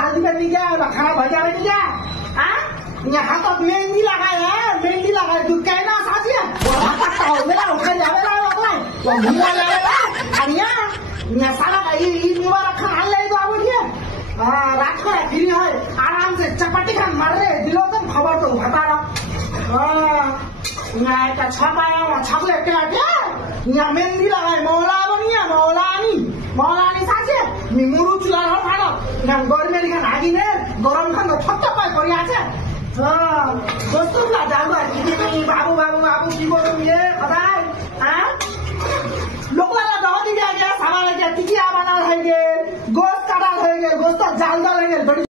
जाल दिबे नहीं गया खाना भजा नहीं गया हां यहाँ तो मेहंदी लगाए है मेहंदी लगाए तू कहना साथी है पता हो मेरा उठा जावे ला वो घुमा जावे ला अनिया यहाँ साला का ईद मुबारक खाना ले दो अब ये रात को फ्री है आराम से चपाती खान मार रहे दिलो तो खबर तो उठाता रहा यहाँ का छपाया छपले क्या क्या यहाँ मेहंदी लगाए मौलानी साथी मी मुरु चुला रहा फाड़ा यहाँ गर्मी लिखा नागी ने गरम खान तो थप्पा पाए करिया छे दोस्तों का जाऊँगा बाबू बाबू बाबू की बोलो ये बताए हाँ लोग वाला दवा दी गया सामान क्या टिकिया बना है गोश्त काटा है गोश्त जाल डाल है